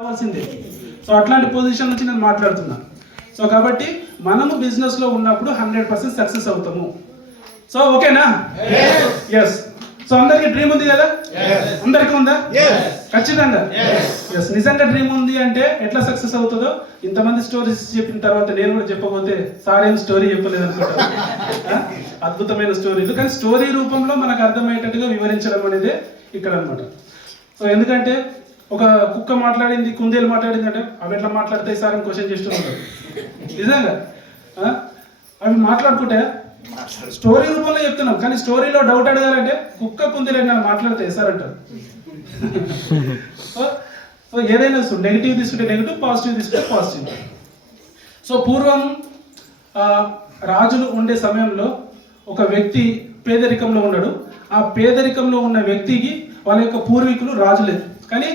కావాల్సిందే. సో అట్లాంటి పొజిషన్ నుంచి నేను మాట్లాడుతున్నా. సో కాబట్టి మనము బిజినెస్లో ఉన్నప్పుడు 100% సక్సెస్ అవుతాము. సో ఓకేనా? ఎస్. సో అందరికీ డ్రీమ్ ఉంది కదా? అందరికీ ఉందా? ఖచ్చితంగా ఎస్. నిజంగా డ్రీమ్ ఉంది అంటే ఎట్లా సక్సెస్ అవుతుందో ఇంతమంది స్టోరీస్ చెప్పిన తర్వాత నేను కూడా చెప్పకపోతే సార్ ఏం స్టోరీ చెప్పలేదు అనుకుంటా. అద్భుతమైన స్టోరీలు, కానీ స్టోరీ రూపంలో మనకు అర్థమయ్యేటట్టుగా వివరించడం అనేది ఇక్కడ అనమాట. సో ఎందుకంటే ఒక కుక్క మాట్లాడింది, కుందేలు మాట్లాడింది అంటే అవి ఎట్లా మాట్లాడతాయి సార్ అని క్వశ్చన్ చేస్తూ ఉంటారు. నిజంగా అవి మాట్లాడుకుంటే స్టోరీ రూపంలో చెప్తున్నాం, కానీ స్టోరీలో డౌట్ అడగాలంటే కుక్క కుందేలు ఏమైనా మాట్లాడతాయి సార్ అంటారు. సో ఏదైనా నెగిటివ్ తీసుకుంటే నెగిటివ్, పాజిటివ్ తీసుకుంటే పాజిటివ్. సో పూర్వం రాజులు ఉండే సమయంలో ఒక వ్యక్తి పేదరికంలో ఉన్నాడు. ఆ పేదరికంలో ఉన్న వ్యక్తికి వాళ్ళ యొక్క పూర్వీకులు రాజులేదు, కానీ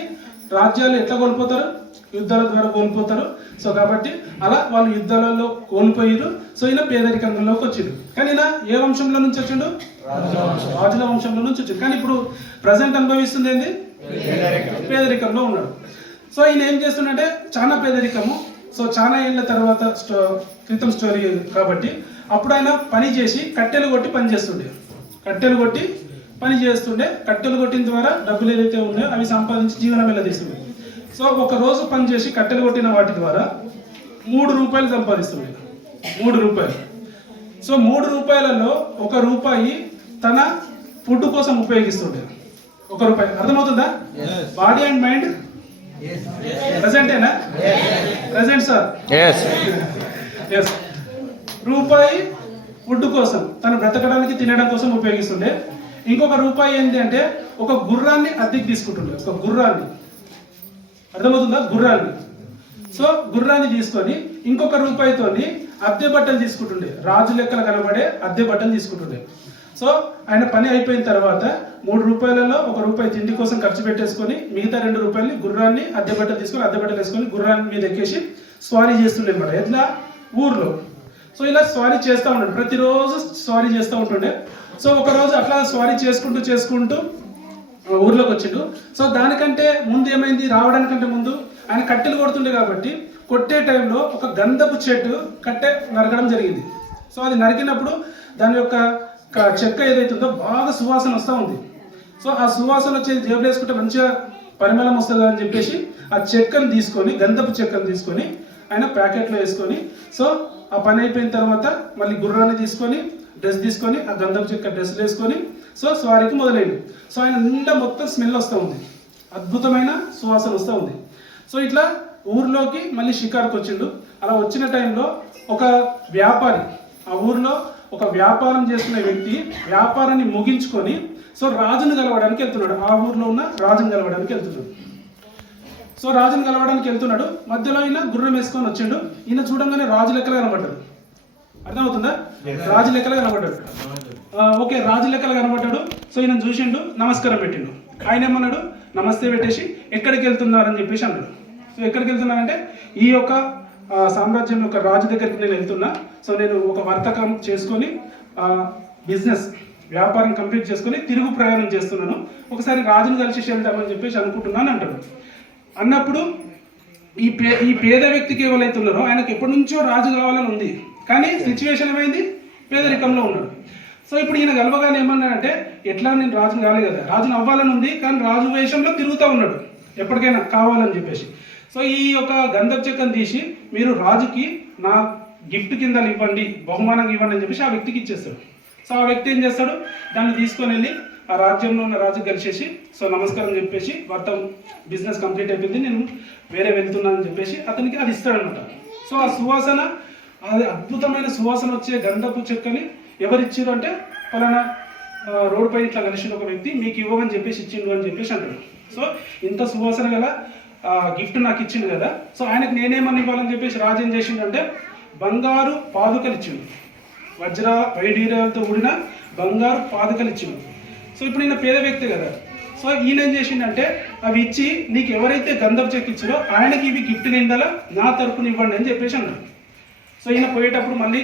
రాజ్యాలు ఎట్లా కోల్పోతారు? యుద్ధాల ద్వారా కోల్పోతారు. సో కాబట్టి అలా వాళ్ళు యుద్ధాలలో కోల్పోయారు. సో ఈయన పేదరికంలోకి వచ్చిండు. కానీ ఈయన ఏ వంశంలో నుంచి వచ్చిండు? రాజుల వంశంలో నుంచి వచ్చిండు. కానీ ఇప్పుడు ప్రజెంట్ అనుభవిస్తుంది ఏంది? పేదరికంలో ఉన్నాడు. సో ఈయన ఏం చేస్తుండే, చాలా పేదరికము. సో చాలా ఏళ్ళ తర్వాత క్రితం స్టోరీ కాబట్టి అప్పుడు ఆయన పని చేసి కట్టెలు కొట్టి పని చేస్తుండే. కట్టెలు కొట్టి పని చేస్తుండే. కట్టెలు కొట్టిన ద్వారా డబ్బులు ఏదైతే ఉన్నాయో అవి సంపాదించి జీవనం వెళ్ళదీస్తుండే. సో ఒక రోజు పని చేసి కట్టెలు కొట్టిన వాటి ద్వారా 3 రూపాయలు సంపాదిస్తుండే. 3 రూపాయలు. సో 3 రూపాయలలో 1 రూపాయి తన ఫుడ్ కోసం ఉపయోగిస్తుండే. 1 రూపాయి. అర్థమవుతుందా? బాడీ అండ్ మైండ్ ప్రెసెంటేనా? Present sir? ఎస్. రూపాయి ఫుడ్ కోసం, తను బ్రతకడానికి తినడం కోసం ఉపయోగిస్తుండే. ఇంకొక రూపాయి ఏంటి అంటే ఒక గుర్రాన్ని అద్దెకి తీసుకుంటుండే. ఒక గుర్రాన్ని, అర్థమవుతుందా? గుర్రాన్ని. సో గుర్రాన్ని తీసుకొని ఇంకొక రూపాయితోని అద్దె బట్టలు తీసుకుంటుండే. రాజు లెక్కలు కనబడే అద్దె బట్టలు తీసుకుంటుండే. సో ఆయన పని అయిపోయిన తర్వాత 3 రూపాయలలో 1 రూపాయి తిండి కోసం ఖర్చు పెట్టేసుకొని మిగతా 2 రూపాయలని గుర్రాన్ని అద్దె బట్టలు తీసుకొని అద్దె బట్టలు వేసుకొని గుర్రాన్ని మీద ఎక్కేసి స్వారీ చేస్తుండే అనమాట. ఎట్లా? ఊర్లో. సో ఇలా స్వారీ చేస్తూ ఉంటాడు. ప్రతిరోజు స్వారీ చేస్తూ ఉంటుండే. సో ఒకరోజు అట్లా స్వారీ చేసుకుంటూ ఊర్లోకి వచ్చిండు. సో దానికంటే ముందు ఏమైంది? రావడానికంటే ముందు ఆయన కట్టెలు కొడుతుండే కాబట్టి కొట్టే టైంలో ఒక గంధపు చెట్టు కట్టె నరకడం జరిగింది. సో అది నరికినప్పుడు దాని యొక్క చెక్క ఏదైతుందో బాగా సువాసన వస్తూ ఉంది. సో ఆ సువాసన వచ్చేది జేబులు వేసుకుంటే మంచిగా పరిమళం వస్తుంది అని చెప్పేసి ఆ చెక్కను తీసుకొని, గంధపు చెక్కను తీసుకొని ఆయన ప్యాకెట్లో వేసుకొని, సో ఆ పని అయిపోయిన తర్వాత మళ్ళీ గుర్రాన్ని తీసుకొని డ్రెస్ తీసుకొని ఆ గంధపు చెక్క డ్రెస్ వేసుకొని సో స్వారీకి మొదలైంది. సో ఆయన నిండా మొత్తం స్మెల్ వస్తూ ఉంది, అద్భుతమైన సువాసన వస్తూ ఉంది. సో ఇట్లా ఊర్లోకి మళ్ళీ షికార్కి వచ్చిండు. అలా వచ్చిన టైంలో ఒక వ్యాపారి, ఆ ఊర్లో ఒక వ్యాపారం చేస్తున్న వ్యక్తి వ్యాపారాన్ని ముగించుకొని సో రాజును కలవడానికి వెళ్తున్నాడు. ఆ ఊర్లో ఉన్న రాజును కలవడానికి వెళ్తున్నాడు. సో రాజును కలవడానికి వెళ్తున్నాడు. మధ్యలో ఈయన గుర్రం వేసుకొని వచ్చిండు. ఈయన చూడంగానే రాజు లెక్కలు కనబడ్డాడు. అర్థమవుతుందా? రాజు లెక్కలు కనబడ్డాడు. ఓకే, రాజు లెక్కలు కనబడ్డాడు. సో ఈయన చూసిండు, నమస్కారం పెట్టిండు. ఆయన ఏమన్నాడు? నమస్తే పెట్టేసి ఎక్కడికి వెళ్తున్నారని చెప్పేసి అన్నాడు. సో ఎక్కడికి వెళ్తున్నానంటే ఈ యొక్క సామ్రాజ్యం యొక్క రాజు దగ్గరికి నేను వెళ్తున్నా. సో నేను ఒక వర్తకం చేసుకొని బిజినెస్ వ్యాపారం కంప్లీట్ చేసుకొని తిరుగు ప్రయాణం చేస్తున్నాను. ఒకసారి రాజును కలిసి వెళ్తామని చెప్పేసి అనుకుంటున్నాను అంటాడు. అన్నప్పుడు ఈ పేద వ్యక్తికి ఎవరైతే ఉన్నారో ఆయనకు ఎప్పటి నుంచో రాజు కావాలని ఉంది, కానీ సిచ్యువేషన్ ఏమైంది? పేదరికంలో ఉన్నాడు. సో ఇప్పుడు ఈయన గెలవగానే ఏమన్నాడంటే ఎట్లా నేను రాజును కాలే కదా, రాజును అవ్వాలని ఉంది, కానీ రాజు వేషంలో తిరుగుతూ ఉన్నాడు ఎప్పటికైనా కావాలని చెప్పేసి. సో ఈ యొక్క గంధపు చెక్కను తీసి మీరు రాజుకి నా గిఫ్ట్ కింద ఇవ్వండి, బహుమానంగా ఇవ్వండి అని చెప్పేసి ఆ వ్యక్తికి ఇచ్చేస్తాడు. సో ఆ వ్యక్తి ఏం చేస్తాడు? దాన్ని తీసుకొని వెళ్ళి ఆ రాజ్యంలో ఉన్న రాజుకి కలిసేసి సో నమస్కారం చెప్పేసి మొత్తం బిజినెస్ కంప్లీట్ అయిపోయింది, నేను వేరే వెళ్తున్నానని చెప్పేసి అతనికి అది ఇస్తాడనమాట. సో ఆ సువాసన, అది అద్భుతమైన సువాసన వచ్చే గంధపు చెక్కని ఎవరు ఇచ్చారు అంటే పలానా రోడ్డు పైన ఇట్లా కలిసిన ఒక వ్యక్తి మీకు ఇవ్వమని చెప్పేసి ఇచ్చిండు అని చెప్పేసి అంటాడు. సో ఇంత సువాసన గల గిఫ్ట్ నాకు ఇచ్చిండు కదా, సో ఆయనకు నేనేమని ఇవ్వాలని చెప్పేసి రాజు ఏం చేసిండంటే బంగారు పాదుకలు ఇచ్చిండు. వైఢీర్యాలతో కూడిన బంగారు పాదుకలు ఇచ్చిండు. సో ఇప్పుడు ఈయన పేద వ్యక్తి కదా, సో ఈయన ఏం చేసిండంటే అవి ఇచ్చి నీకు ఎవరైతే గంధపు చెక్క ఇచ్చారో ఆయనకి ఇవి గిఫ్ట్ నిందాలా నా తరపున ఇవ్వండి అని చెప్పేసి అన్నాడు. సో ఈయన పోయేటప్పుడు మళ్ళీ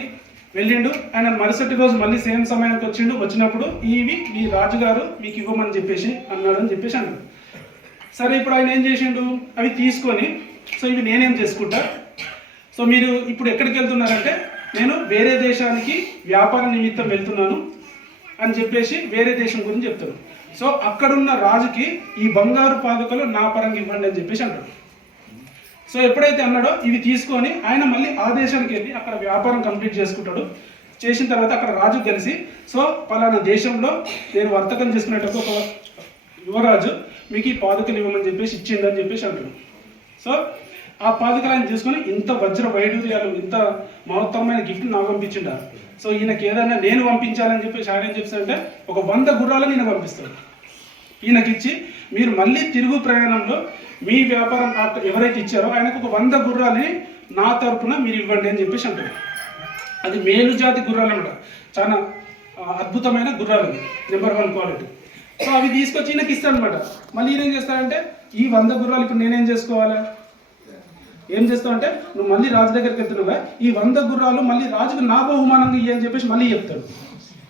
వెళ్ళిండు. ఆయన మరుసటి రోజు మళ్ళీ సేమ్ సమయానికి వచ్చిండు. వచ్చినప్పుడు ఇవి మీ రాజుగారు మీకు ఇవ్వమని చెప్పేసి అన్నాడు అని చెప్పేసి అన్నాడు. సరే ఇప్పుడు ఆయన ఏం చేసిండు, అవి తీసుకొని సో ఇవి నేనేం చేసుకుంటా, సో మీరు ఇప్పుడు ఎక్కడికి వెళ్తున్నారంటే నేను వేరే దేశానికి వ్యాపార నిమిత్తం వెళ్తున్నాను అని చెప్పేసి వేరే దేశం గురించి చెప్తాడు. సో అక్కడున్న రాజుకి ఈ బంగారు పాదుకలు నా పరంగా ఇవ్వండి అని చెప్పేసి అంటాడు. సో ఎప్పుడైతే అన్నాడో ఇవి తీసుకొని ఆయన మళ్ళీ ఆ దేశానికి వెళ్ళి అక్కడ వ్యాపారం కంప్లీట్ చేసుకుంటాడు. చేసిన తర్వాత అక్కడ రాజు కలిసి సో పలానా దేశంలో నేను వర్తకం చేసుకునేటప్పుడు ఒక యువరాజు మీకు ఈ పాదుకలు ఇవ్వమని చెప్పేసి ఇచ్చిందని చెప్పేసి అంటాడు. సో ఆ పాదుకలు ఆయన తీసుకొని ఇంత వజ్ర వైడూర్యాలు ఇంత మహత్తరమైన గిఫ్ట్ నాకు పంపించిండ. సో ఈయనకి ఏదైనా నేను పంపించాలని చెప్పేసి ఆయన ఏం చెప్తాడంటే ఒక 100 గుర్రాలను ఈయన పంపిస్తాడు. ఈయనకిచ్చి మీరు మళ్ళీ తిరుగు ప్రయాణంలో మీ వ్యాపారం ఎవరైతే ఇచ్చారో ఆయనకు ఒక 100 గుర్రాలని నా తరపున మీరు ఇవ్వండి అని చెప్పేసి అంటాడు. అది మేలు జాతి గుర్రాలు అనమాట, చాలా అద్భుతమైన గుర్రాలు, నెంబర్ 1 క్వాలిటీ. సో అవి తీసుకొచ్చి ఈయనకి ఇస్తాడు అనమాట. మళ్ళీ ఈయన ఏం చేస్తాడంటే ఈ 100 గుర్రాలు ఇప్పుడు నేనేం చేసుకోవాలి, ఏం చేస్తావు అంటే నువ్వు మళ్ళీ రాజు దగ్గరికి వెళ్తున్నావుగా, ఈ 100 గుర్రాలు మళ్ళీ రాజుకు నా బహుమానంగా ఇయ్యని చెప్పేసి మళ్ళీ చెప్తాడు.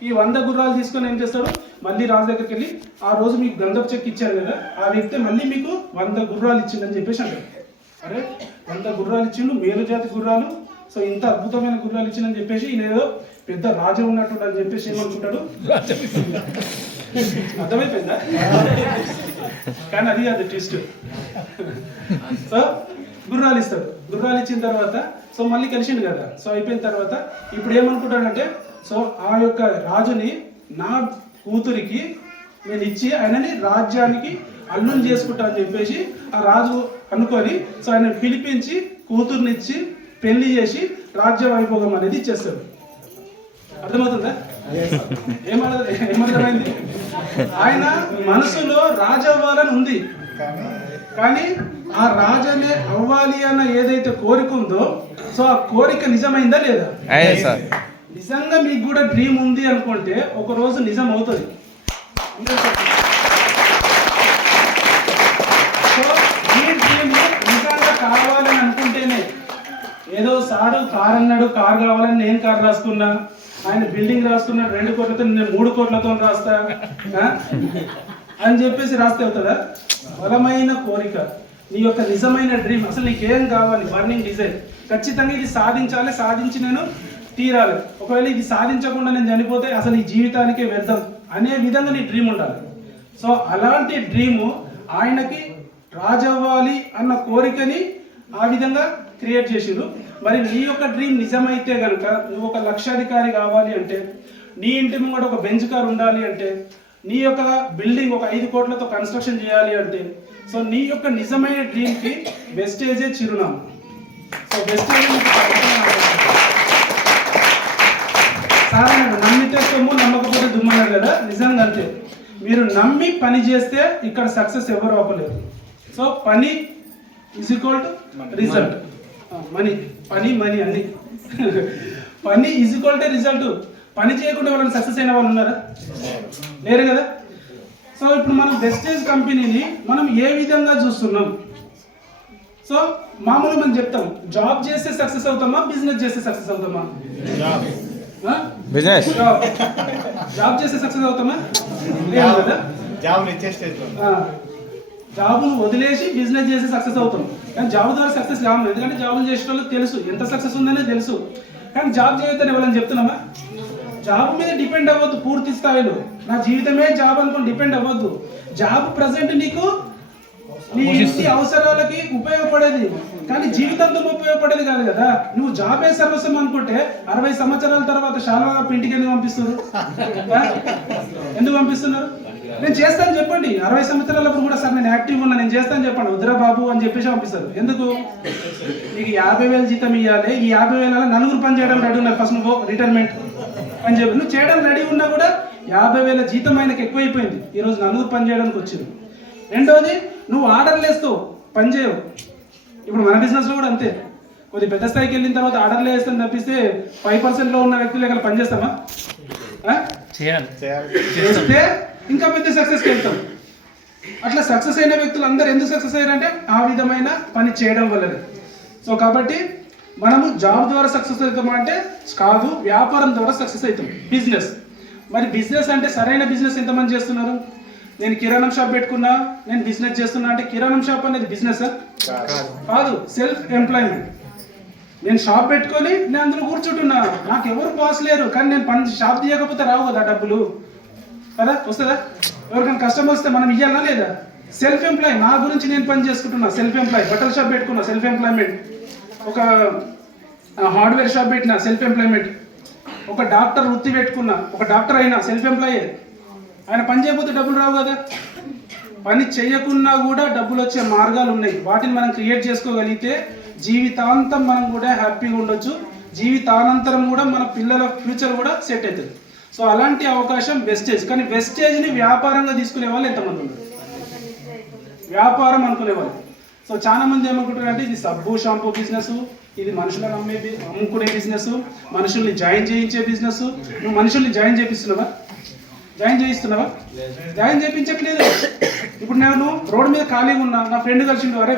ఈ 100 గుర్రాలు తీసుకొని ఏం చేస్తాడు, మళ్ళీ రాజు దగ్గరికి వెళ్ళి ఆ రోజు మీకు గంధపు చెక్ ఇచ్చారు కదా, ఆ వ్యక్తి మళ్ళీ మీకు 100 గుర్రాలు ఇచ్చిందని చెప్పేసి అంటాడు. అరే 100 గుర్రాలు ఇచ్చిండు, మేలు జాతి గుర్రాలు, సో ఇంత అద్భుతమైన గుర్రాలు ఇచ్చిందని చెప్పేసి ఈయన ఏదో పెద్ద రాజు ఉన్నట్టు అని చెప్పేసి ఏమనుకుంటాడు, అర్థమైపోయిందా? కానీ అది కాదు ట్విస్ట్. సో గుర్రాలు ఇస్తాడు. గుర్రాలు ఇచ్చిన తర్వాత సో మళ్ళీ కలిసిండు కదా, సో అయిపోయిన తర్వాత ఇప్పుడు ఏమనుకుంటాడంటే సో ఆ యొక్క రాజుని నా కూతురికి నేను ఇచ్చి ఆయనని రాజ్యానికి అల్లుని చేసుకుంటా అని చెప్పేసి ఆ రాజు అనుకొని సో ఆయన పిలిపించి కూతుర్నిచ్చి పెళ్లి చేసి రాజ్య వైభోగం అనేది ఇచ్చేస్తాడు. అర్థమవుతుందా? ఏమర్థమైంది? ఆయన మనసులో రాజు అవ్వాలని ఉంది, కానీ ఆ రాజనే అవ్వాలి అన్న ఏదైతే కోరిక ఉందో సో ఆ కోరిక నిజమైందా లేదా? నిజంగా మీకు కూడా డ్రీమ్ ఉంది అనుకుంటే ఒక రోజు నిజం అవుతుంది. సో ఈ డ్రీమ్ నిజంగా కావాలని అనుకుంటేనే, ఏదో సాడు కారు అన్నాడు కారు కావాలని నేను కారు రాసుకున్నా, ఆయన బిల్డింగ్ రాసుకున్నాడు 2 కోట్లతో నేను 3 కోట్లతో రాస్తా అని చెప్పేసి రాస్తే అవుతుందా? బలమైన కోరిక, నీ యొక్క నిజమైన డ్రీమ్, అసలు నీకేం కావాలి, బర్నింగ్ డిజైర్, ఖచ్చితంగా ఇది సాధించాలి, సాధించి నేను తీరాలి, ఒకవేళ ఇది సాధించకుండా నేను చనిపోతే అసలు ఈ జీవితానికే వ్యర్థం అనే విధంగా నీ డ్రీమ్ ఉండాలి. సో అలాంటి డ్రీము ఆయనకి రాజవ్వాలి అన్న కోరికని ఆ విధంగా క్రియేట్ చేసిరు. మరి నీ యొక్క డ్రీమ్ నిజమైతే కనుక నువ్వు ఒక లక్షాధికారి కావాలి అంటే, నీ ఇంటి ముంగట ఒక బెంచ్ కార్ ఉండాలి అంటే, నీ యొక్క బిల్డింగ్ ఒక 5 కోట్లతో కన్స్ట్రక్షన్ చేయాలి అంటే, సో నీ యొక్క నిజమైన డ్రీమ్కి వెస్టేజే చిరునామా. సో వెస్టేజ్ సార్ నమ్మితే సొమ్ము నమ్మకపోతే దుమ్మన్నారు కదా, నిజంగా అంతే. మీరు నమ్మి పని చేస్తే ఇక్కడ సక్సెస్ ఎవరు అవ్వలేరు. సో పని is equal to result, money పని మనీ అన్ని పని ఈజ్ ఈక్వల్ టు రిజల్ట్. పని చేయకుండా వాళ్ళని సక్సెస్ అయిన వాళ్ళు ఉన్నారా? లేరు కదా. సో ఇప్పుడు మనం వెస్టేజ్ కంపెనీని మనం ఏ విధంగా చూస్తున్నాం? సో మామూలుగా మనం చెప్తాం జాబ్ చేస్తే సక్సెస్ అవుతామా, బిజినెస్ చేస్తే సక్సెస్ అవుతామా? బిజినెస్. జాబ్ చేస్తే సక్సెస్ అవుతామా? లేదు కదా. జాబ్ను వదిలేసి బిజినెస్ చేసి సక్సెస్ అవుతాం, కానీ జాబ్ ద్వారా సక్సెస్ కావాలి. ఎందుకంటే జాబులు చేసే వాళ్ళకి తెలుసు ఎంత సక్సెస్ ఉందనే తెలుసు, కానీ జాబ్ చేయొద్దని ఎవరైనా చెప్తున్నామా? జాబ్ మీద డిపెండ్ అవ్వద్దు పూర్తి స్థాయిలో. నా జీవితమే జాబ్ అనుకుని డిపెండ్ అవ్వద్దు. జాబ్ ప్రజెంట్ నీకు నీ ఇంటి అవసరాలకి ఉపయోగపడేది, కానీ జీవితంతో ఉపయోగపడేది కాదు కదా. నువ్వు జాబే సర్వస్వం అనుకుంటే 60 సంవత్సరాల తర్వాత చాలా ఇంటికి ఎందుకు పంపిస్తారు? ఎందుకు పంపిస్తున్నారు? నేను చేస్తాను చెప్పండి. 60 సంవత్సరాలప్పుడు కూడా సార్ నేను యాక్టివ్ ఉన్నా, నేను చేస్తాను చెప్పండి, వద్దురా బాబు అని చెప్పేసి పంపిస్తారు. ఎందుకు? నీకు 50,000 జీతం ఇవ్వాలి, ఈ 50,000 నలుగురు పని చేయడం రెడీ ఉన్నారు. ఫస్ట్ నువ్వు రిటైర్మెంట్ అని చెప్పి నువ్వు చేయడం రెడీ ఉన్నా కూడా 50,000 జీతం ఆయనకు ఎక్కువైపోయింది. ఈరోజు నలుగురు పని చేయడానికి వచ్చింది. రెండోది నువ్వు ఆర్డర్లు వేస్తావు, పని చేయవు. ఇప్పుడు మన బిజినెస్లో కూడా అంతే. కొద్ది పెద్ద స్థాయికి వెళ్ళిన తర్వాత ఆర్డర్లు వేస్తాను తప్పిస్తే 5%లో ఉన్న వ్యక్తులు ఇక్కడ పని చేస్తామా? చేస్తే ఇంకా పెద్ద సక్సెస్కి వెళ్తాం. అట్లా సక్సెస్ అయిన వ్యక్తులు అందరూ ఎందుకు సక్సెస్ అయ్యారంటే ఆ విధమైన పని చేయడం వల్లనే. సో కాబట్టి మనము జాబ్ ద్వారా సక్సెస్ అవుతామా అంటే కాదు, వ్యాపారం ద్వారా సక్సెస్ అవుతాం. బిజినెస్, మరి బిజినెస్ అంటే సరైన బిజినెస్ ఎంతమంది చేస్తున్నారు? నేను కిరాణం షాప్ పెట్టుకున్నా, నేను బిజినెస్ చేస్తున్నా అంటే కిరాణం షాప్ అనేది బిజినెస్ కాదు, సెల్ఫ్ ఎంప్లాయ్మెంట్. నేను షాప్ పెట్టుకొని నేను అందులో కూర్చుంటున్నా, నాకు ఎవరు బాస్ లేరు, కానీ నేను పని షాప్ తీయకపోతే రావు కదా డబ్బులు కదా, వస్తుందా? ఎవరికైనా కస్టమర్ వస్తే మనం ఇవ్వాలా లేదా? సెల్ఫ్ ఎంప్లాయ్, నా గురించి నేను పని చేసుకుంటున్నా, సెల్ఫ్ ఎంప్లాయ్. బట్టల షాప్ పెట్టుకున్నా, సెల్ఫ్ ఎంప్లాయ్మెంట్. ఒక హార్డ్వేర్ షాప్ పెట్టినా, సెల్ఫ్ ఎంప్లాయ్మెంట్. ఒక డాక్టర్ వృత్తి పెట్టుకున్నా, ఒక డాక్టర్ అయినా సెల్ఫ్ ఎంప్లాయే. ఆయన పని చేయకపోతే డబ్బులు రావు కదా. పని చేయకున్నా కూడా డబ్బులు వచ్చే మార్గాలు ఉన్నాయి, వాటిని మనం క్రియేట్ చేసుకోగలిగితే జీవితాంతం మనం కూడా హ్యాపీగా ఉండొచ్చు, జీవితానంతరం కూడా మన పిల్లల ఫ్యూచర్ కూడా సెట్ అవుతుంది. సో అలాంటి అవకాశం వెస్టేజ్. కానీ వెస్టేజ్ని వ్యాపారంగా తీసుకునే వాళ్ళు ఎంతమంది ఉన్నారు? వ్యాపారం అనుకునే వాళ్ళు. సో చాలా మంది ఏమనుకుంటారు అంటే ఇది సబ్బు షాంపూ బిజినెస్, ఇది మనుషులను అమ్ముకునే బిజినెస్, మనుషుల్ని జాయిన్ చేయించే బిజినెస్. నువ్వు మనుషుల్ని జాయిన్ చేపిస్తున్నావా? జాయిన్ చేయించట్లేదు. ఇప్పుడు నేను రోడ్డు మీద ఖాళీగా ఉన్నా, నా ఫ్రెండ్ కలిసిండు, అరే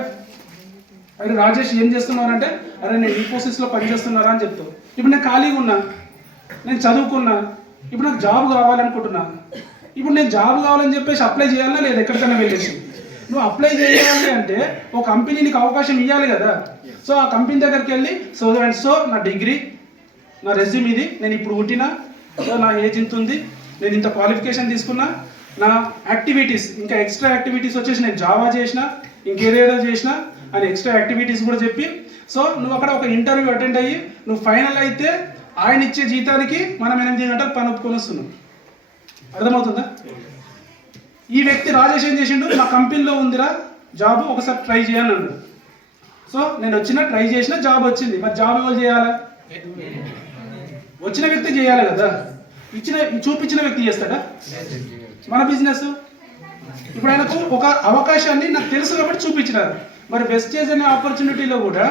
రాజేష్ ఏం చేస్తున్నావు అంటే, అరే నేను ఇన్ఫోసిస్లో పనిచేస్తున్నారా అని చెప్తావు. ఇప్పుడు నేను ఖాళీగా ఉన్నా, నేను చదువుకున్నా, ఇప్పుడు నాకు జాబ్ కావాలనుకుంటున్నా. ఇప్పుడు నేను జాబ్ కావాలని చెప్పేసి అప్లై చేయాలా లేదా? ఎక్కడికైనా వెళ్ళేసి నువ్వు అప్లై చేయాలి అంటే ఒక కంపెనీ నీకు అవకాశం ఇవ్వాలి కదా. సో ఆ కంపెనీ దగ్గరికి వెళ్ళి సో నా డిగ్రీ, నా రెజ్యూమ్ ఇది, నేను ఇప్పుడు పుట్టినా, సో నా ఏజ్ ఇంత ఉంది, నేను ఇంత క్వాలిఫికేషన్ తీసుకున్నా, నా యాక్టివిటీస్ ఇంకా ఎక్స్ట్రా యాక్టివిటీస్ వచ్చేసి నేను జావా చేసిన, ఇంకేదేదో చేసిన అని ఎక్స్ట్రా యాక్టివిటీస్ కూడా చెప్పి, సో నువ్వు అక్కడ ఒక ఇంటర్వ్యూ అటెండ్ అయ్యి నువ్వు ఫైనల్ అయితే ఆయన ఇచ్చే జీతానికి మనం 8 గంటలు పని ఒప్పుకొని వస్తున్నాం. అర్థమవుతుందా? ఈ వ్యక్తి రాజేష్ ఏం చేసిండు, నా కంపెనీలో ఉందిరా జాబ్, ఒకసారి ట్రై చేయని అన్నాడు. సో నేను ట్రై చేసిన, జాబ్ వచ్చింది. మరి జాబ్ ఎవరు చేయాలా? వచ్చిన వ్యక్తి చేయాలి కదా. చూపించిన వ్యక్తి చేస్తాడా? మన బిజినెస్. ఇప్పుడు ఆయనకు ఒక అవకాశాన్ని నాకు తెలుసు కాబట్టి చూపించినారు. మరి వెస్టేజ్ అనే ఆపర్చునిటీలో కూడా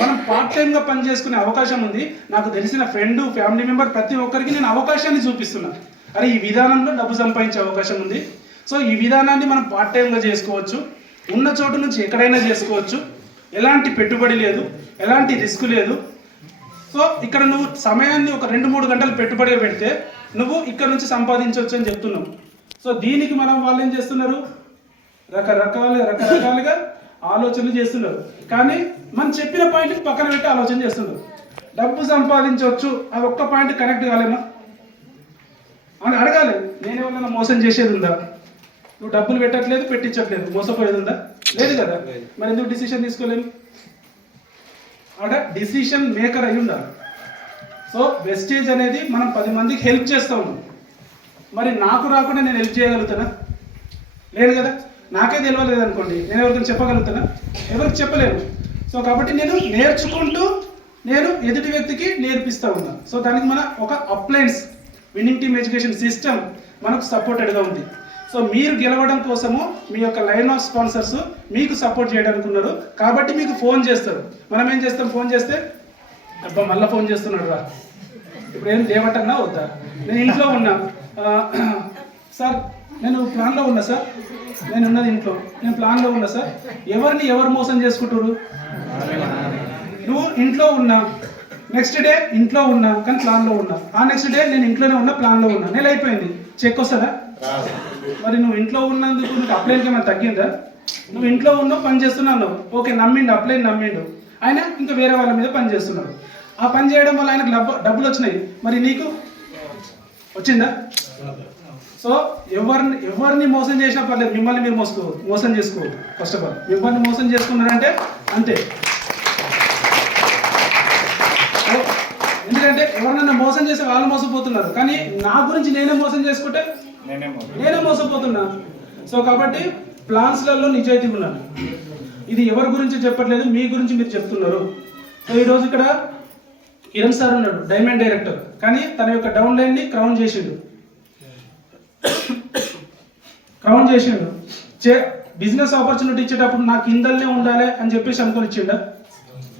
మనం పార్ట్ టైంగా పని చేసుకునే అవకాశం ఉంది. నాకు తెలిసిన ఫ్రెండ్, ఫ్యామిలీ మెంబర్ ప్రతి ఒక్కరికి నేను అవకాశాన్ని చూపిస్తున్నా. అరే ఈ విధానంలో డబ్బు సంపాదించే అవకాశం ఉంది. సో ఈ విధానాన్ని మనం పార్ట్ టైంగా చేసుకోవచ్చు, ఉన్న చోటు నుంచి ఎక్కడైనా చేసుకోవచ్చు, ఎలాంటి పెట్టుబడి లేదు, ఎలాంటి రిస్క్ లేదు. సో ఇక్కడ నువ్వు సమయాన్ని ఒక 2-3 గంటలు పెట్టుబడిగా పెడితే నువ్వు ఇక్కడ నుంచి సంపాదించవచ్చు అని చెప్తున్నావు. సో దీనికి వాళ్ళు ఏం చేస్తున్నారు, రకరకాలుగా ఆలోచనలు చేస్తున్నారు. కానీ మనం చెప్పిన పాయింట్ పక్కన పెట్టి ఆలోచన చేస్తున్నారు. డబ్బు సంపాదించవచ్చు, అది ఒక్క పాయింట్ కనెక్ట్ కాలేమా అని అడగాలి. నేనేమన్నా మోసం చేసేది ఉందా? నువ్వు డబ్బులు పెట్టట్లేదు, పెట్టించట్లేదు, మోసపోయేది ఉందా? లేదు కదా. మరి ఎందుకు డిసిషన్ తీసుకోలేము? అక్కడ డిసిషన్ మేకర్ అయి ఉండాలి. సో వెస్టేజ్ అనేది మనం 10 మందికి హెల్ప్ చేస్తూ ఉన్నాం. మరి నాకు రాకుండా నేను హెల్ప్ చేయగలుగుతానా? లేదు కదా. నాకే తెలియలేదు అనుకోండి, నేను ఎవరికైనా చెప్పగలుగుతానా? ఎవరికి చెప్పలేను. సో కాబట్టి నేను నేర్చుకుంటూ నేను ఎదుటి వ్యక్తికి నేర్పిస్తూ ఉన్నా. సో దానికి మన ఒక appliance winning team education system మనకు సపోర్టెడ్గా ఉంది. సో మీరు గెలవడం కోసము మీ యొక్క లైన్ ఆఫ్ స్పాన్సర్స్ మీకు సపోర్ట్ చేయడానికి ఉన్నారు. కాబట్టి మీకు ఫోన్ చేస్తారు. మనం ఏం చేస్తాం, ఫోన్ చేస్తే అబ్బా మళ్ళీ ఫోన్ చేస్తున్నాడు రా, ఇప్పుడు ఏం లేవటన్నా వద్దా? నేను ఇంట్లో ఉన్నా సార్, నేను ప్లాన్లో ఉన్నా సార్, నేను ఉన్నది ఇంట్లో, నేను ప్లాన్లో ఉన్నా సార్. ఎవరు మోసం చేసుకుంటారు? నువ్వు ఇంట్లో ఉన్నా, నెక్స్ట్ డే ఇంట్లో ఉన్నా కానీ ప్లాన్లో ఉన్నా, ఆ నెక్స్ట్ డే నేను ఇంట్లోనే ఉన్నా, ప్లాన్లో ఉన్నా, నెల అయిపోయింది, చెక్ వస్తుందా? మరి నువ్వు ఇంట్లో ఉన్నందుకు నీకు అప్లైన్కి ఏమైనా తగ్గిందా? నువ్వు ఇంట్లో ఉన్నావు, పని చేస్తున్నావు, ఓకే నమ్మిండు, అప్లైన్ నమ్మిండు, ఆయన ఇంకా వేరే వాళ్ళ మీద పని చేస్తున్నాడు. ఆ పని చేయడం వల్ల ఆయనకు డబ్బులు వచ్చినాయి, మరి నీకు వచ్చిందా? సో ఎవరిని మోసం చేసినా పర్లేదు, మిమ్మల్ని మీరు మోసం చేసుకోవద్దు. ఫస్ట్ ఆఫ్ ఆల్ మిమ్మల్ని మోసం చేసుకున్నారంటే అంతే. ఎందుకంటే ఎవరినైనా మోసం చేస్తే వాళ్ళు మోసపోతున్నారు, కానీ నా గురించి నేనే మోసం చేసుకుంటే నేనే మోసపోతున్నా. సో కాబట్టి ప్లాన్స్లలో నిజాయితీ ఉన్నాను. ఇది ఎవరి గురించి చెప్పట్లేదు, మీ గురించి మీరు చెప్తున్నారు. సో ఈరోజు ఇక్కడ కిరణ్ సార్ ఉన్నాడు, డైమండ్ డైరెక్టర్, కానీ తన యొక్క డౌన్ లైన్ని క్రౌన్ చేసిండు. బిజినెస్ ఆపర్చునిటీ ఇచ్చేటప్పుడు నాకు కిందల్నే ఉండాలి అని చెప్పేసి అనుకొని ఇచ్చిండా?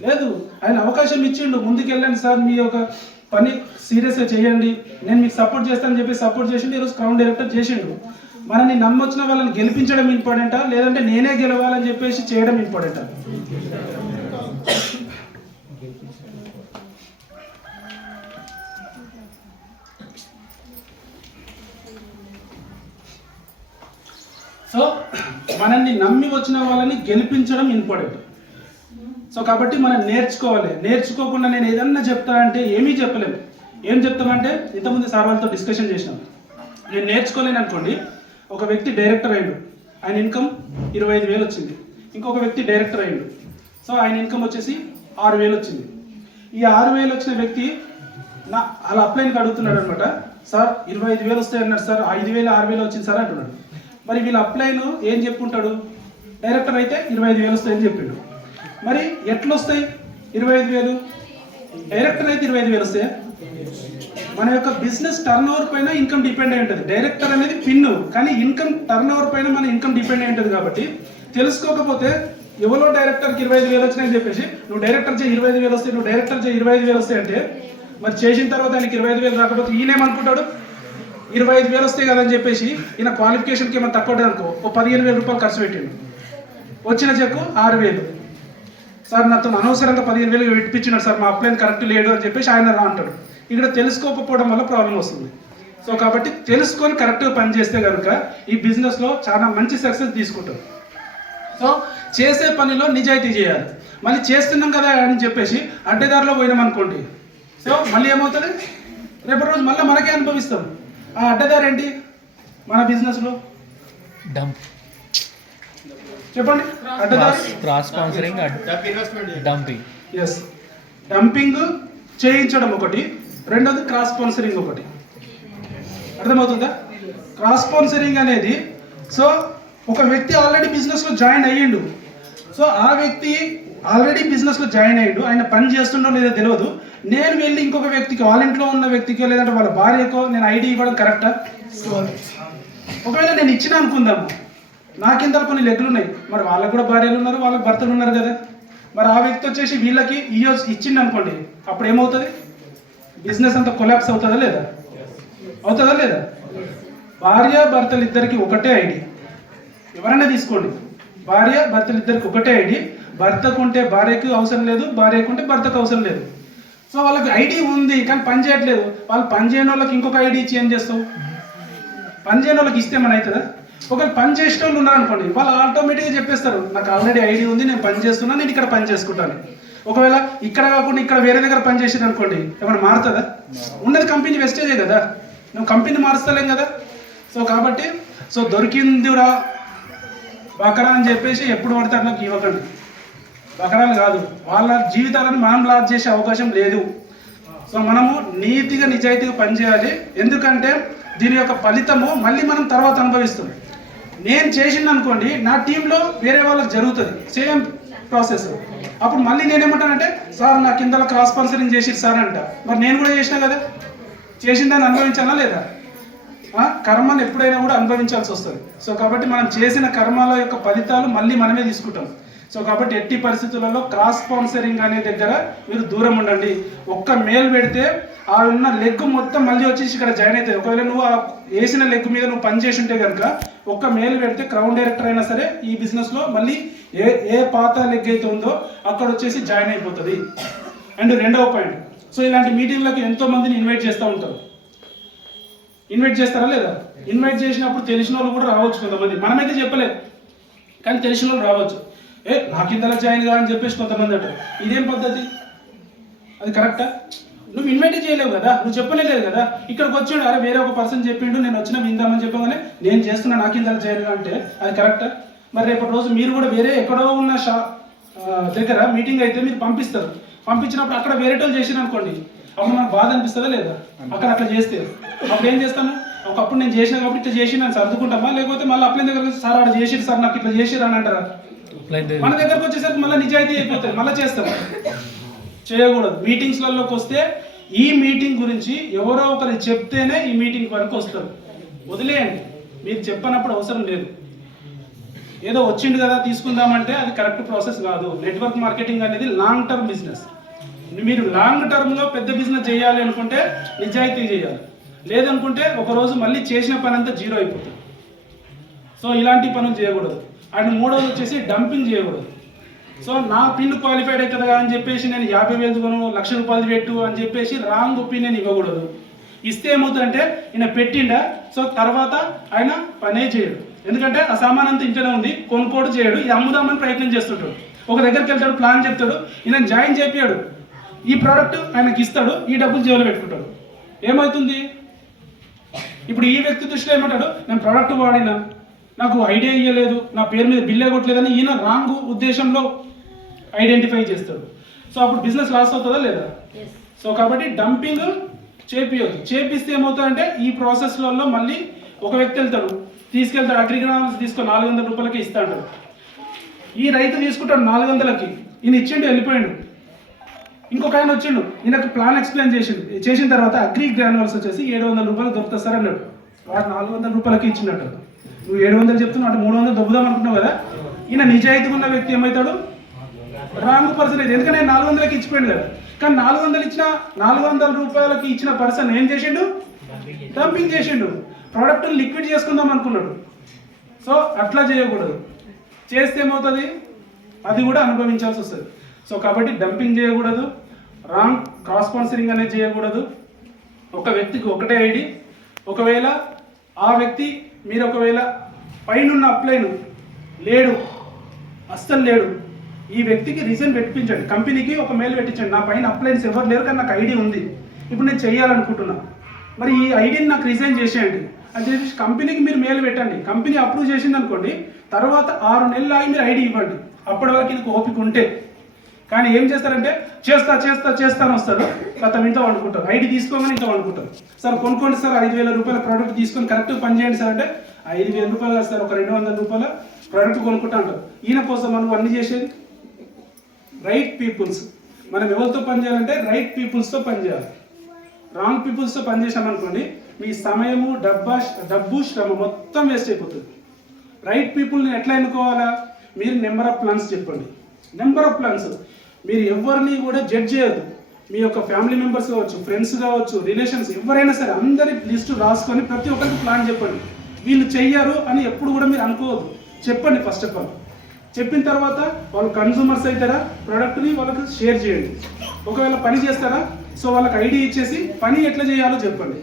లేదు, ఆయన అవకాశం ఇచ్చిండు. ముందుకు వెళ్ళండి సార్, మీ యొక్క పని సీరియస్గా చేయండి, నేను మీకు సపోర్ట్ చేస్తానని చెప్పి సపోర్ట్ చేసిండు. ఈరోజు క్రౌన్ డైరెక్టర్ చేసిండు. మనని నమ్మొచ్చిన వాళ్ళని గెలిపించడం ఇంపార్టెంటా, లేదంటే నేనే గెలవాలని చెప్పేసి చేయడం ఇంపార్టెంటా? సో మనల్ని నమ్మి వచ్చిన వాళ్ళని గెలిపించడం ఇంపార్టెంట్. సో కాబట్టి మనం నేర్చుకోవాలి. నేర్చుకోకుండా నేను ఏదన్నా చెప్తానంటే ఏమీ చెప్పలేము. ఏం చెప్తామంటే ఇంతకుముందు సార్ వాళ్ళతో డిస్కషన్ చేసినాం. నేను నేర్చుకోలేను అనుకోండి, ఒక వ్యక్తి డైరెక్టర్ అయ్యాడు, ఆయన ఇన్కమ్ 25,000 వచ్చింది. ఇంకొక వ్యక్తి డైరెక్టర్ అయ్యాడు, సో ఆయన ఇన్కమ్ వచ్చేసి 6,000 వచ్చింది. ఈ 6,000 వచ్చిన వ్యక్తి అలా అప్లైన్కి అడుగుతున్నాడు అనమాట. సార్ 25,000 వస్తాయి అన్నాడు సార్, 5,000 6,000 వచ్చింది సార్ అంటున్నాడు. మరి వీళ్ళ అప్లైన్ ఏం చెప్పుకుంటాడు? డైరెక్టర్ అయితే 25,000 వస్తాయని చెప్పిండు. మరి ఎట్లా వస్తాయి 25,000? డైరెక్టర్ అయితే 25,000 వస్తాయా? మన యొక్క బిజినెస్ టర్న్ ఓవర్ పైన ఇన్కమ్ డిపెండ్ అయి ఉంటుంది. డైరెక్టర్ అనేది పిన్ను, కానీ ఇన్కమ్ టర్న్ ఓవర్ పైన మన ఇన్కమ్ డిపెండ్ అయి ఉంటుంది. కాబట్టి తెలుసుకోకపోతే ఎవరో డైరెక్టర్కి 25,000 వచ్చినాయని చెప్పేసి నువ్వు డైరెక్టర్ చేయి 25,000 వస్తాయి, నువ్వు డైరెక్టర్ చేయి 25,000 వస్తాయి అంటే మరి చేసిన తర్వాత ఆయనకి 25,000 రాకపోతే ఈయనేమనుకుంటాడు? 25,000 వస్తాయి కదని చెప్పేసి ఈయన క్వాలిఫికేషన్కి ఏమైనా తక్కువ ఉంటుంది అనుకో, ఓ 15,000 రూపాయలు ఖర్చు పెట్టిండు, వచ్చిన చెక్కు 6,000. సార్ నాతో అనవసరంగా 15,000 పెట్టించినాడు సార్, మా అప్లైన్ కరెక్ట్ లేడు అని చెప్పేసి ఆయన రా అంటాడు. ఇక్కడ తెలుసుకోకపోవడం వల్ల ప్రాబ్లం వస్తుంది. సో కాబట్టి తెలుసుకొని కరెక్ట్గా పని చేస్తే కనుక ఈ బిజినెస్లో చాలా మంచి సక్సెస్ తీసుకుంటారు. సో చేసే పనిలో నిజాయితీ చేయాలి. మళ్ళీ చేస్తున్నాం కదా అని చెప్పేసి అడ్డదారిలో పోయినాం అనుకోండి, సో మళ్ళీ ఏమవుతుంది? రేపటి రోజు మళ్ళీ మనకే అనుభవిస్తాం. ఆ అడ్డదారి ఏంటి మన బిజినెస్లో? డంప్. చెప్పండి. Cross sponsoring, dumping. Yes, dumping చేయించడం ఒకటి, రెండోది క్రాస్ స్పాన్సరింగ్ ఒకటి. అర్థమవుతుందా? క్రాస్ స్పాన్సరింగ్ అనేది, సో ఒక వ్యక్తి ఆల్రెడీ బిజినెస్లో జాయిన్ అయ్యిండు, సో ఆ వ్యక్తి ఆల్రెడీ బిజినెస్లో జాయిన్ అయ్యిండు, ఆయన పని చేస్తుండో లేదో తెలియదు, నేను వెళ్ళి ఇంకొక వ్యక్తికి, వాళ్ళ ఇంట్లో ఉన్న వ్యక్తికో లేదంటే వాళ్ళ భార్యకో నేను ఐడి ఇవ్వడం కరెక్టా? ఒకవేళ నేను ఇచ్చిన అనుకుందాము, నా కింద కొన్ని లెగ్గులు ఉన్నాయి, మరి వాళ్ళకు కూడా భార్యలు ఉన్నారు, వాళ్ళకి భర్తలు ఉన్నారు కదా, మరి ఆ వ్యక్తి వచ్చేసి వీళ్ళకి ఇచ్చిండు అనుకోండి, అప్పుడు ఏమవుతుంది? బిజినెస్ అంతా కొలాప్స్ అవుతుందా లేదా? అవుతుందా లేదా? భార్య భర్తలు ఇద్దరికి ఒకటే ఐడి, ఎవరైనా తీసుకోండి, భార్య భర్తలు ఇద్దరికి ఒకటే ఐడి. భర్తకు ఉంటే భార్యకు అవసరం లేదు, భార్యకు ఉంటే భర్తకు అవసరం లేదు. సో వాళ్ళకి ఐడి ఉంది కానీ పని చేయట్లేదు. వాళ్ళు పని చేయని వాళ్ళకి ఇంకొక ఐడి ఇచ్చి ఏం చేస్తావు? పని చేయని వాళ్ళకి ఇస్తే మన అవుతుందా? ఒకవేళ పని చేసే వాళ్ళు ఉన్నారనుకోండి, వాళ్ళు ఆటోమేటిక్గా చెప్పేస్తారు, నాకు ఆల్రెడీ ఐడి ఉంది, నేను పని చేస్తున్నాను, నేను ఇక్కడ పని చేసుకుంటాను. ఒకవేళ ఇక్కడ కాకుండా ఇక్కడ వేరే దగ్గర పని చేసేది అనుకోండి, ఏమైనా మారుతుందా? ఉన్నది కంపెనీ వెస్టేజే కదా, నువ్వు కంపెనీ మారుస్తలేం కదా. సో కాబట్టి సో దొరికిందిరా బకరా అని చెప్పేసి ఎప్పుడు పడితే నాకు ఇవ్వకండి. బకరాలు కాదు, వాళ్ళ జీవితాలను మనం లాస్ చేసే అవకాశం లేదు. సో మనము నీతిగా నిజాయితీగా పనిచేయాలి. ఎందుకంటే దీని యొక్క ఫలితము మళ్ళీ మనం తర్వాత అనుభవిస్తాం. నేను చేసింది అనుకోండి, నా టీంలో వేరే వాళ్ళకి జరుగుతుంది సేమ్ ప్రాసెస్. అప్పుడు మళ్ళీ నేనేమంటానంటే, సార్ నా కింద క్రాస్ స్పాన్సరింగ్ చేసి సార్ అంట, మరి నేను కూడా చేసినా కదా, చేసిందని అనుభవించానా లేదా? కర్మను ఎప్పుడైనా కూడా అనుభవించాల్సి వస్తుంది. సో కాబట్టి మనం చేసిన కర్మాల యొక్క ఫలితాలు మళ్ళీ మనమే తీసుకుంటాం. సో కాబట్టి ఎట్టి పరిస్థితులలో క్రాస్ స్పాన్సరింగ్ అనే దగ్గర మీరు దూరం ఉండండి. ఒక్క మెయిల్ పెడితే ఆ ఉన్న లెగ్ మొత్తం మళ్ళీ వచ్చేసి ఇక్కడ జాయిన్ అవుతుంది. ఒకవేళ నువ్వు ఆ వేసిన లెగ్ మీద నువ్వు పని చేసి ఉంటే కనుక ఒక్క మెయిల్ పెడితే క్రౌన్ డైరెక్టర్ అయినా సరే ఈ బిజినెస్లో మళ్ళీ ఏ పాత లెగ్ అయితే ఉందో అక్కడ వచ్చేసి జాయిన్ అయిపోతుంది. అండ్ రెండవ పాయింట్, సో ఇలాంటి మీటింగ్లకు ఎంతో మందిని ఇన్వైట్ చేస్తూ ఉంటారు. ఇన్వైట్ చేస్తారా లేదా? ఇన్వైట్ చేసినప్పుడు తెలిసిన వాళ్ళు కూడా రావచ్చు కొంతమంది, మనమైతే చెప్పలేదు కానీ తెలిసిన వాళ్ళు రావచ్చు. నా కిందలా జాయిన్ గా అని చెప్పేసి కొంతమంది అంటారు. ఇదేం పద్ధతి? అది కరెక్టా? నువ్వు ఇన్వైట్ చేయలేవు కదా, నువ్వు చెప్పలేదు కదా. ఇక్కడికి వచ్చాడు, అరే వేరే ఒక పర్సన్ చెప్పిండు, నేను వచ్చినా విందామని చెప్పగానే నేను చేస్తున్నా నా కింద జాయిన్ గా అంటే అది కరెక్టా? మరి రేపటి రోజు మీరు కూడా వేరే ఎక్కడో ఉన్న దగ్గర మీటింగ్ అయితే మీరు పంపిస్తారు. పంపించినప్పుడు అక్కడ వేరే వాళ్ళు చేసిరు అనుకోండి, అప్పుడు మనకు బాధ అనిపిస్తుందా లేదా? అక్కడ అట్లా చేస్తే అప్పుడు ఏం చేస్తాము? ఒకప్పుడు నేను చేసినా కాబట్టి ఇట్లా చేసి నేను సర్దుకుంటామా, లేకపోతే మళ్ళీ అప్లైన్ దగ్గర సార్ ఆడ చేసిరు సార్ నాకు ఇట్లా చేసిరు అని అంటారా? మన దగ్గరకు వచ్చేసరికి మళ్ళీ నిజాయితీ అయిపోతుంది, మళ్ళీ చేస్తాం. చేయకూడదు. మీటింగ్స్లలోకి వస్తే ఈ మీటింగ్ గురించి ఎవరో ఒకరు చెప్తేనే ఈ మీటింగ్ వరకు వస్తారు. వదిలేయండి, మీరు చెప్పనప్పుడు అవసరం లేదు. ఏదో వచ్చింది కదా తీసుకుందామంటే అది కరెక్ట్ ప్రాసెస్ కాదు. నెట్వర్క్ మార్కెటింగ్ అనేది లాంగ్ టర్మ్ బిజినెస్. మీరు లాంగ్ టర్మ్లో పెద్ద బిజినెస్ చేయాలి అనుకుంటే నిజాయితీ చేయాలి, లేదనుకుంటే ఒకరోజు మళ్ళీ చేసిన పని అంతా జీరో అయిపోతుంది. సో ఇలాంటి పనులు చేయకూడదు. అండ్ మూడోది వచ్చేసి డంపింగ్ చేయకూడదు. సో నా పిన్ క్వాలిఫైడ్ అవుతుంది కదా అని చెప్పేసి నేను 50,000 కొను, ₹1,00,000 పెట్టు అని చెప్పేసి రాంగ్ ఒపీనియన్ ఇవ్వకూడదు. ఇస్తే ఏమవుతుందంటే ఈయన పెట్టిండా, సో తర్వాత ఆయన పనే చేయడు. ఎందుకంటే ఆ సామాన్ అంతా ఇంట్లోనే ఉంది, కొనుక్కోడు చేయడు, ఇది అమ్ముదామని ప్రయత్నం చేస్తుంటాడు. ఒక దగ్గరికి వెళ్తాడు, ప్లాన్ చెప్తాడు, ఈయన జాయిన్ చేపియాడు, ఈ ప్రోడక్ట్ ఆయనకి ఇస్తాడు, ఈ డబ్బులు జేబులో పెట్టుకుంటాడు. ఏమవుతుంది? ఇప్పుడు ఈ వ్యక్తి దృష్టిలో ఏమంటాడు, నేను ప్రోడక్ట్ వాడినా, నాకు ఐడియా ఇవ్వలేదు, నా పేరు మీద బిల్లే కొట్టలేదని ఈయన రాంగ్ ఉద్దేశంలో ఐడెంటిఫై చేస్తాడు. సో అప్పుడు బిజినెస్ లాస్ అవుతుందా లేదా? సో కాబట్టి డంపింగ్ చేపియొద్దు. చేపిస్తే ఏమవుతుందంటే ఈ ప్రాసెస్లలో మళ్ళీ ఒక వ్యక్తి వెళ్తాడు, తీసుకెళ్తాడు, అగ్రిగ్రామ్స్ తీసుకొని 400 రూపాయలకి ఇస్తాడు. ఈ రైతు తీసుకుంటాడు 400కి, ఈయన ఇచ్చిండు, వెళ్ళిపోయాడు. ఇంకొక ఆయన వచ్చిండు, ఈయనకు ప్లాన్ ఎక్స్ప్లెయిన్ చేసిన తర్వాత అగ్రి గ్రాన్యువల్స్ వచ్చేసి 700 రూపాయలు దొరుకుతుంది సార్ అన్నాడు. వాడు 400 రూపాయలకి ఇచ్చినట్టు, నువ్వు 700 చెప్తున్నావు అంటే 300 దొబ్బుదాం అనుకున్నావు కదా. ఈయన నిజాయితీగా ఉన్న వ్యక్తి ఏమవుతాడు? రాంగ్ పర్సన్ అయితే, ఎందుకంటే 400కి ఇచ్చిపోయాడు కదా. కానీ 400 రూపాయలకి ఇచ్చిన పర్సన్ ఏం చేసిండు? డంపింగ్ చేసిండు, ప్రోడక్ట్ లిక్విడ్ చేసుకుందాం అనుకున్నాడు. సో అట్లా చేయకూడదు. చేస్తే ఏమవుతుంది? అది కూడా అనుభవించాల్సి వస్తుంది. సో కాబట్టి డంపింగ్ చేయకూడదు, రాంగ్ క్రాస్ స్పాన్సరింగ్ అనేది చేయకూడదు. ఒక వ్యక్తికి ఒకటే ఐడి, ఒకవేళ ఆ వ్యక్తి మీరు ఒకవేళ పైన అప్లైన్ లేడు, అస్సలు లేడు, ఈ వ్యక్తికి రీజన్ పెట్టించండి. కంపెనీకి ఒక మెయిల్ పెట్టించండి, నా పైన అప్లైన్స్ ఎవరు లేరు కానీ నాకు ఐడి ఉంది, ఇప్పుడు నేను చేయాలనుకుంటున్నా, మరి ఈ ఐడిని నాకు రిజైన్ చేసేయండి అని చెప్పి కంపెనీకి మీరు మెయిల్ పెట్టండి. కంపెనీ అప్రూవ్ చేసింది అనుకోండి, తర్వాత 6 నెలలు ఆగి మీరు ఐడి ఇవ్వండి, అప్పటి వరకు నీకు ఓపిక ఉంటే. కానీ ఏం చేస్తారంటే చేస్తాను వస్తారు, గతం ఇంట్లో వండుకుంటారు, ఐడి తీసుకోగానే ఇంట్లో వండుకుంటారు. సార్ కొనుక్కోండి సార్, 5,000 రూపాయల ప్రోడక్ట్ తీసుకొని కరెక్ట్గా పని చేయండి సార్ అంటే 5,000 రూపాయలు కాదు సార్, ఒక 200 రూపాయల ప్రోడక్ట్ కొనుక్కుంటా అంటారు. ఈయన కోసం మనం అన్ని చేసేది రైట్ పీపుల్స్. మనం ఎవరితో పని చేయాలంటే రైట్ పీపుల్స్తో పని చేయాలి. రాంగ్ పీపుల్స్తో పని చేసామనుకోండి, మీ సమయము, డబ్బు, శ్రమ మొత్తం వేస్ట్ అయిపోతుంది. రైట్ పీపుల్ని ఎట్లా ఎన్నుకోవాలా? మీరు నెంబర్ ఆఫ్ ప్లాన్స్ చెప్పండి. నెంబర్ ఆఫ్ ప్లాన్స్ మీరు ఎవరిని కూడా జడ్జ్ చేయొద్దు. మీ యొక్క ఫ్యామిలీ మెంబర్స్ కావచ్చు, ఫ్రెండ్స్ కావచ్చు, రిలేషన్స్ ఎవరైనా సరే అందరి లిస్టు రాసుకొని ప్రతి ఒక్కరికి ప్లాన్ చెప్పండి. వీళ్ళు చెయ్యరు అని ఎప్పుడు కూడా మీరు అనుకోవద్దు, చెప్పండి. ఫస్ట్ ఆఫ్ ఆల్ చెప్పిన తర్వాత వాళ్ళు కన్సూమర్స్ అవుతారా, ప్రోడక్ట్ని వాళ్ళకి షేర్ చేయండి. ఒకవేళ పని చేస్తారా, సో వాళ్ళకి ఐడి ఇచ్చేసి పని ఎట్లా చేయాలో చెప్పండి.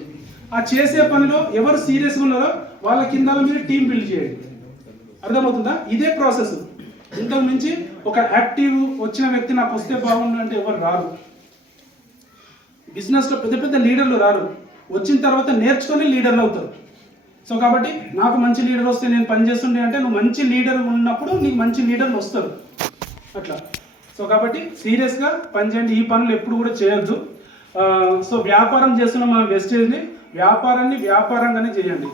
ఆ చేసే పనిలో ఎవరు సీరియస్గా ఉన్నారో వాళ్ళ కింద మీరు టీం బిల్డ్ చేయండి. అర్థమవుతుందా? ఇదే ప్రాసెస్. ఇంతకు మించి ఒక యాక్టివ్ వచ్చిన వ్యక్తి నాకు వస్తే బాగుండు అంటే ఎవరు రారు. బిజినెస్లో పెద్ద పెద్ద లీడర్లు రారు, వచ్చిన తర్వాత నేర్చుకొని లీడర్లు అవుతారు. సో కాబట్టి నాకు మంచి లీడర్ వస్తే నేను పని చేస్తుండే అంటే, నువ్వు మంచి లీడర్ ఉన్నప్పుడు నీకు మంచి లీడర్లు వస్తారు అట్లా. సో కాబట్టి సీరియస్గా పని చేయండి, ఈ పనులు ఎప్పుడు కూడా చేయొద్దు. సో వ్యాపారం చేస్తున్న మన వెస్టేజ్ని వ్యాపారంగానే చేయండి.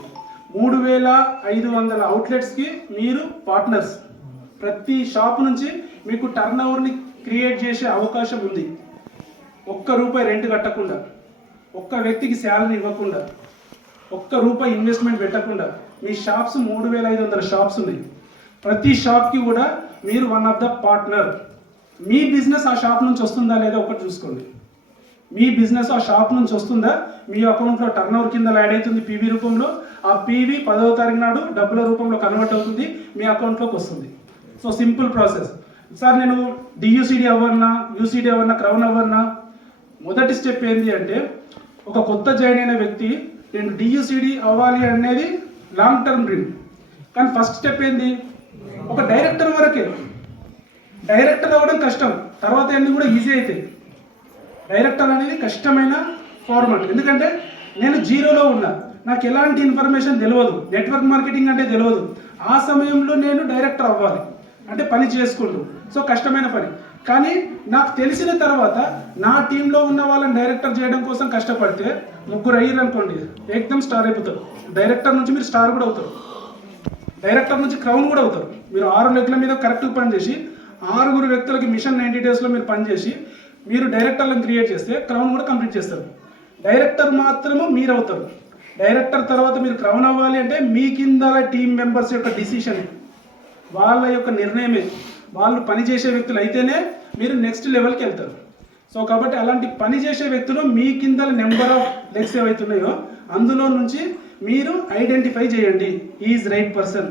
3,500 అవుట్లెట్స్కి మీరు పార్ట్నర్స్. ప్రతి షాప్ నుంచి మీకు టర్న్ ఓవర్ని క్రియేట్ చేసే అవకాశం ఉంది. ₹1 రెంట్ కట్టకుండా, ఒక్క వ్యక్తికి శాలరీ ఇవ్వకుండా, ₹1 ఇన్వెస్ట్మెంట్ పెట్టకుండా మీ షాప్స్ 3,500 షాప్స్ ఉన్నాయి. ప్రతి షాప్కి కూడా మీరు one of the partner. Me business ఆ షాప్ నుంచి వస్తుందా లేదా ఒకటి చూసుకోండి. మీ బిజినెస్ ఆ షాప్ నుంచి వస్తుందా, మీ అకౌంట్లో టర్న్ ఓవర్ కింద యాడ్ అవుతుంది పీవీ రూపంలో, ఆ పీవీ 10వ తారీఖు నాడు డబ్బుల రూపంలో కన్వర్ట్ అవుతుంది, మీ అకౌంట్లోకి వస్తుంది. So simple process. సార్ నేను డియూసీడీ అవ్వన్నా, యూసీడీ అవ్వన్నా, క్రౌన్ అవ్వన్నా, మొదటి స్టెప్ ఏంటి అంటే, ఒక కొత్త జాయిన్ అయిన వ్యక్తి నేను డియూసీడీ అవ్వాలి అనేది లాంగ్ టర్మ్ డ్రీమ్. కానీ ఫస్ట్ స్టెప్ ఏంది? ఒక డైరెక్టర్ వరకే. డైరెక్టర్ అవ్వడం కష్టం, తర్వాత అన్నీ కూడా ఈజీ అవుతాయి. డైరెక్టర్ అనేది కష్టమైన ఫార్మాట్. ఎందుకంటే నేను జీరోలో ఉన్నా, నాకు ఎలాంటి ఇన్ఫర్మేషన్ తెలియదు, నెట్వర్క్ మార్కెటింగ్ అంటే తెలియదు. ఆ సమయంలో నేను డైరెక్టర్ అవ్వాలి అంటే పని చేసుకుంటూ, సో కష్టమైన పని. కానీ నాకు తెలిసిన తర్వాత నా టీంలో ఉన్న వాళ్ళని డైరెక్టర్ చేయడం కోసం కష్టపడితే 3 అయ్యారు అనుకోండి, ఏకదం స్టార్ అయిపోతారు. డైరెక్టర్ నుంచి మీరు స్టార్ కూడా అవుతారు, డైరెక్టర్ నుంచి క్రౌన్ కూడా అవుతారు. మీరు 6 లెగ్ల మీద కరెక్ట్గా పనిచేసి 6 వ్యక్తులకి మిషన్ 90 డేస్లో మీరు పనిచేసి మీరు డైరెక్టర్లను క్రియేట్ చేస్తే క్రౌన్ కూడా కంప్లీట్ చేస్తారు. డైరెక్టర్ మాత్రము మీరు అవుతారు. డైరెక్టర్ తర్వాత మీరు క్రౌన్ అవ్వాలి అంటే మీ కింద టీం మెంబర్స్ యొక్క డిసిషన్, వాళ్ళ యొక్క నిర్ణయమే, వాళ్ళు పనిచేసే వ్యక్తులు అయితేనే మీరు నెక్స్ట్ లెవెల్కి వెళ్తారు. సో కాబట్టి అలాంటి పనిచేసే వ్యక్తులు మీ కింద నెంబర్ ఆఫ్ లెగ్స్ ఏవైతున్నాయో అందులో నుంచి మీరు ఐడెంటిఫై చేయండి. Is right person,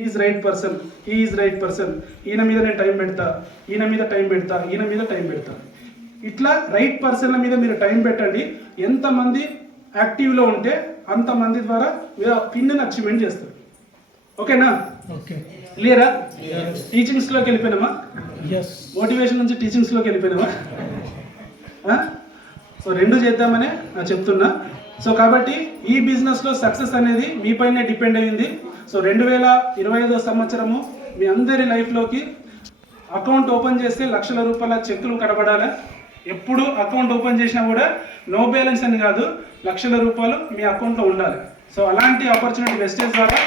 is right person, is right person, ఈయన మీద నేను టైం పెడతా, ఈయన మీద టైం పెడతా, ఈయన మీద టైం పెడతా. ఇట్లా రైట్ పర్సన్ల మీద మీరు టైం పెట్టండి. ఎంతమంది యాక్టివ్లో ఉంటే అంతమంది ద్వారా మీరు ఆ పిన్ని అచీవ్మెంట్ చేస్తారు. ఓకేనా? ఓకే. క్లియరా? టీచింగ్స్లోకి వెళ్ళిపోయినామా? ఎస్. మోటివేషన్ నుంచి టీచింగ్స్లోకి వెళ్ళిపోయినామా? సో రెండు చేద్దామనే చెప్తున్నా. సో కాబట్టి ఈ బిజినెస్లో సక్సెస్ అనేది మీపైనే డిపెండ్ అయ్యింది. సో 2025 సంవత్సరము మీ అందరి లైఫ్లోకి అకౌంట్ ఓపెన్ చేస్తే లక్షల రూపాయల చెక్కులు కనబడాలి. ఎప్పుడు అకౌంట్ ఓపెన్ చేసినా కూడా నో బ్యాలెన్స్ అని కాదు, లక్షల రూపాయలు మీ అకౌంట్లో ఉండాలి. సో అలాంటి ఆపర్చునిటీ వెస్టేజ్ ద్వారా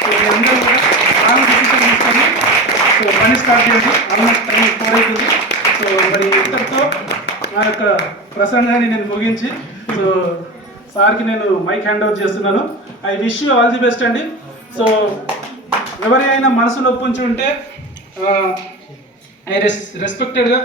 సో మీ అందరూ కూడా చాలా డిసిషన్ తీసుకొని సో పని స్టార్ట్ చేసి ఆల్మోస్ట్ టైం 4 అవుతుంది. సో మరి ఇంతటితో నా యొక్క ప్రసంగాన్ని నేను ముగించి సో సార్కి నేను మైక్ హ్యాండ్ ఓవర్ చేస్తున్నాను. I wish you all the best అండి. సో ఎవరైనా మనసులో ఒప్పించి ఉంటే ఐ రెస్పెక్టెడ్గా